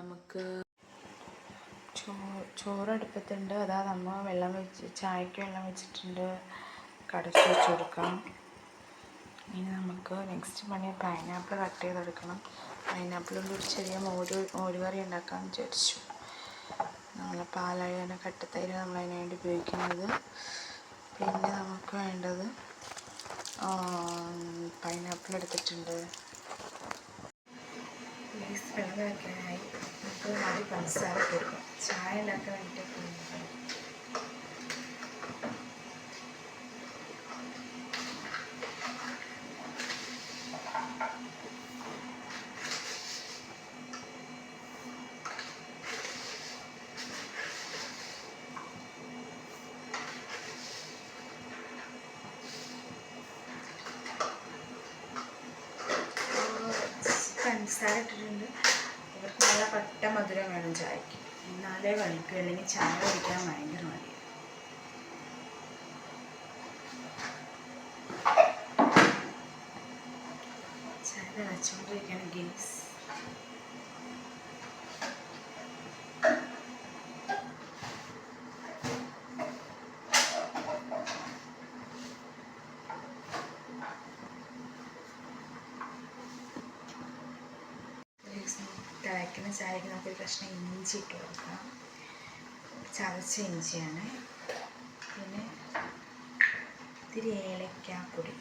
നമുക്ക് ചോറടുപ്പത്തുണ്ട്. അതാ നമ്മൾ വെള്ളം വെച്ച് ചായക്ക് വെള്ളം വെച്ചിട്ടുണ്ട്. കടച്ച് വെച്ച് കൊടുക്കാം. ഇനി നമുക്ക് നെക്സ്റ്റ് പണി പൈനാപ്പിൾ കട്ട് ചെയ്തെടുക്കണം. പൈനാപ്പിൾ കൊണ്ട് ഒരു ചെറിയ മോരുകറി ഉണ്ടാക്കാമെന്ന് വിചാരിച്ചു. നമ്മൾ പാലഴന കട്ടത്തൈര് നമ്മളതിന് വേണ്ടി ഉപയോഗിക്കുന്നത്. പിന്നെ നമുക്ക് വേണ്ടത് പൈനാപ്പിൾ എടുത്തിട്ടുണ്ട്. വെള്ളം വയ്ക്കാനായി നമുക്ക് ആദ്യം പഞ്ചസാര കൊടുക്കാം. ചായ ഉണ്ടാക്കാൻ വേണ്ടിയിട്ട് പഞ്ചസാര ഇട്ടിട്ടുണ്ട്. ഇവർക്ക് നല്ല പട്ട മധുരം വേണം ചായക്ക്, എന്നാലേ വലിക്കും, അല്ലെങ്കിൽ ചായ കുടിക്കാൻ ഭയങ്കര മതി. ചായ തിളച്ചുകൊണ്ടിരിക്കുകയാണ് ഗീസ്. തിളയ്ക്കുന്ന ചായക്ക് നമുക്കൊരു കഷ്ണം ഇഞ്ചി ഇട്ട് കൊടുക്കാം. ചതച്ച ഇഞ്ചിയാണ്. പിന്നെ ഇത്തിരി ഏലക്കാപ്പൊടി,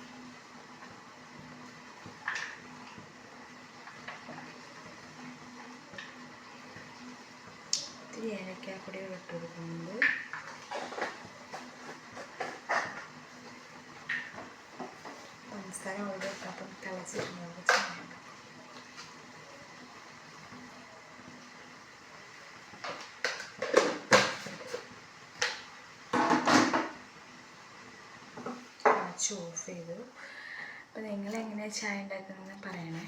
ഏലക്കാപ്പൊടി ഇട്ട് കൊടുക്കുന്നുണ്ട്. പഞ്ചസാര ഓൾറെഡി ഇട്ടപ്പം തിളച്ചിട്ടുണ്ട്. ചായ ഓഫ് ചെയ്തു. അപ്പോൾ നിങ്ങളെങ്ങനെയാണ് ചായ ഉണ്ടാക്കുന്നതെന്ന് പറയണേ.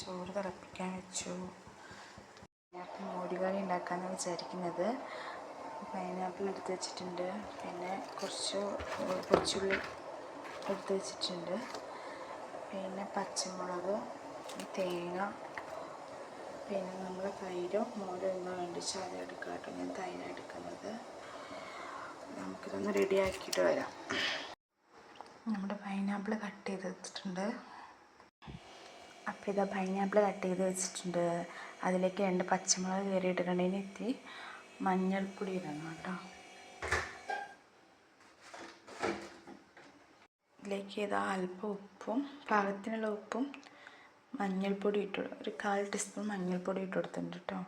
ചോറ് തിളപ്പിക്കാൻ വെച്ചു. മോരുകറി ഉണ്ടാക്കാമെന്ന് വിചാരിക്കുന്നത്. പൈനാപ്പിൾ എടുത്ത് വെച്ചിട്ടുണ്ട്. പിന്നെ കുറച്ച് കൊച്ചുള്ളി എടുത്ത് വെച്ചിട്ടുണ്ട്. പിന്നെ പച്ചമുളക്, തേങ്ങ, പിന്നെ നമ്മൾ തൈരോ മോരോ എന്ന് വേണ്ടിച്ച് അത് എടുക്കുക കേട്ടോ. ഞാൻ തൈരാണ് എടുക്കുന്നത്. നമുക്കിതൊന്ന് റെഡിയാക്കിയിട്ട് വരാം. നമ്മുടെ പൈനാപ്പിൾ കട്ട് ചെയ്ത് വെച്ചിട്ടുണ്ട്. അപ്പോൾ ഇതാ പൈനാപ്പിൾ കട്ട് ചെയ്ത് വെച്ചിട്ടുണ്ട്. അതിലേക്ക് 2 പച്ചമുളക് കയറി ഇട്ടിട്ടുണ്ടെങ്കിൽ ഇത്തിരി മഞ്ഞൾപ്പൊടി ഇടണം കേട്ടോ. ഇതിലേക്ക് ഇതാ അല്പം ഉപ്പും, പാകത്തിനുള്ള ഉപ്പും മഞ്ഞൾപ്പൊടി ഒരു 1/4 ടീസ്പൂൺ മഞ്ഞൾപ്പൊടി ഇട്ട് കൊടുത്തിട്ടുണ്ട് കേട്ടോ.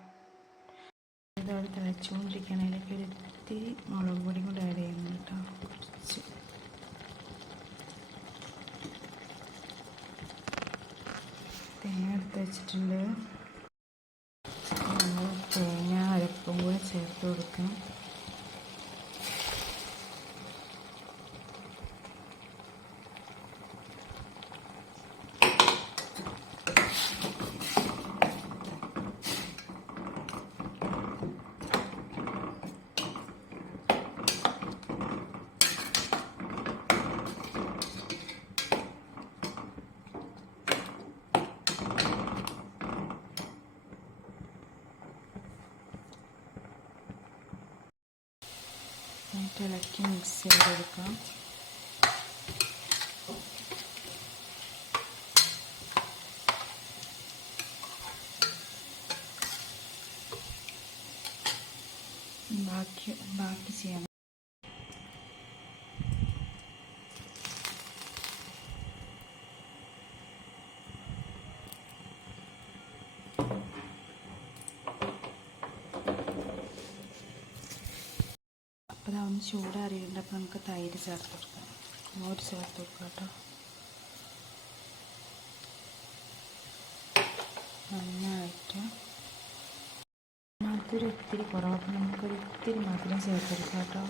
ഇതോടെ തിളച്ചുകൊണ്ടിരിക്കുകയാണെങ്കിൽ ഒരു ഇത്തിരി മുളക് പൊടി കൂടെ ആഡ് ചെയ്യുന്നു കേട്ടോ. കുറച്ച് തേങ്ങ എടുത്ത് വെച്ചിട്ടുണ്ട്. നമ്മൾ തേങ്ങ അരപ്പും കൂടെ ചേർത്ത് കൊടുക്കാം. ഇളക്കി മിക്സ് ചെയ്തെടുക്കാം. ബാക്കി ചെയ്യണം. ചൂടാറിയുണ്ട്. അപ്പോൾ നമുക്ക് തൈര് ചേർത്ത് കൊടുക്കാം. മോര് ചേർത്ത് കൊടുക്കാം കേട്ടോ. നന്നായിട്ട് മധുരം ഇത്തിരി കുറവ്, അപ്പോൾ നമുക്കൊരു ഇത്തിരി മധുരം ചേർത്തെടുക്കാം കേട്ടോ.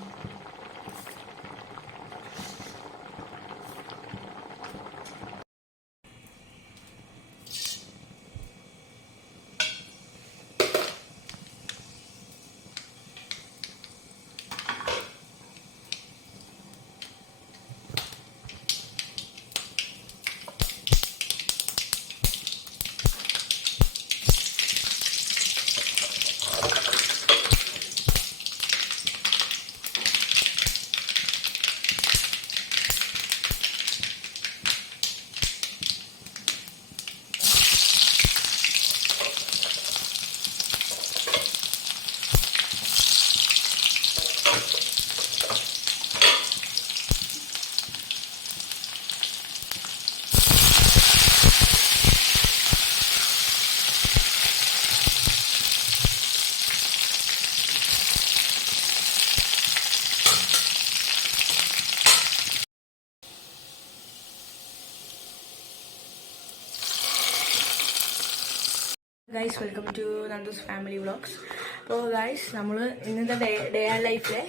Guys, welcome to Nandu's family vlogs. അപ്പോൾ ഗൈസ്, നമ്മൾ ഇന്നത്തെ ഡേ ആൻഡ് ലൈഫിലെ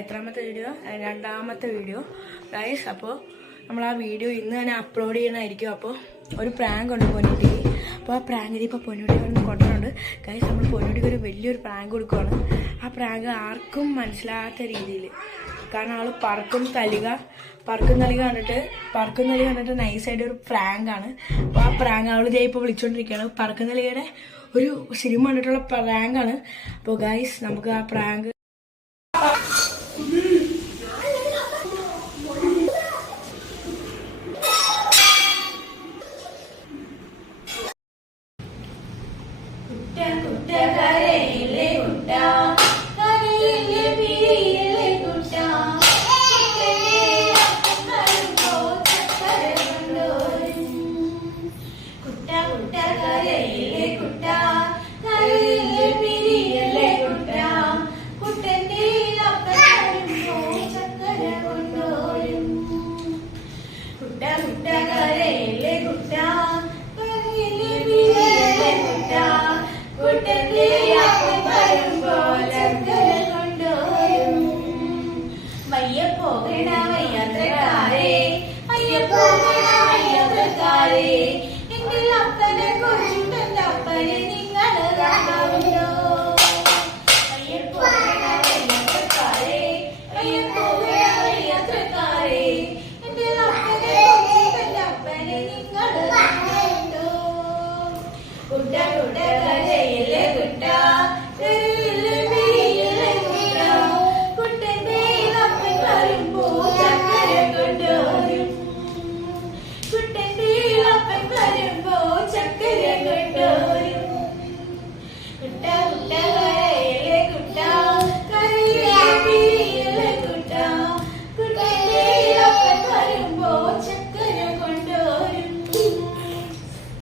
എത്രാമത്തെ വീഡിയോ? രണ്ടാമത്തെ വീഡിയോ ഗൈസ്. അപ്പോൾ നമ്മൾ ആ വീഡിയോ ഇന്ന് തന്നെ അപ്ലോഡ് ചെയ്യണമായിരിക്കും. അപ്പോൾ ഒരു പ്രാങ്ക് ഉണ്ട് പൊന്നുകുട്ടിക്ക്. അപ്പോൾ ആ പ്രാങ്കിന് ഇപ്പോൾ പൊന്നുകുട്ടി വന്ന് കൊണ്ടുവരുന്നുണ്ട് ഗൈസ്. നമ്മൾ പൊന്നുകുട്ടിക്ക് ഒരു വലിയൊരു പ്രാങ്ക് കൊടുക്കുകയാണ്. ആ പ്രാങ്ക് ആർക്കും മനസ്സിലാകാത്ത രീതിയിൽ, കാരണം അവൾ പറക്കും തലിക കണ്ടിട്ട് നൈസായിട്ട് ഒരു പ്രാങ്കാണ്. അപ്പോൾ ആ പ്രാങ്ക് അവൾ ഇതേ ഇപ്പോൾ വിളിച്ചുകൊണ്ടിരിക്കുകയാണ്. പറക്കും തലികയുടെ ഒരു സിനിമ കണ്ടിട്ടുള്ള പ്രാങ്കാണ്. അപ്പോൾ ഗൈസ്, നമുക്ക് ആ പ്രാങ്ക് കുട്ട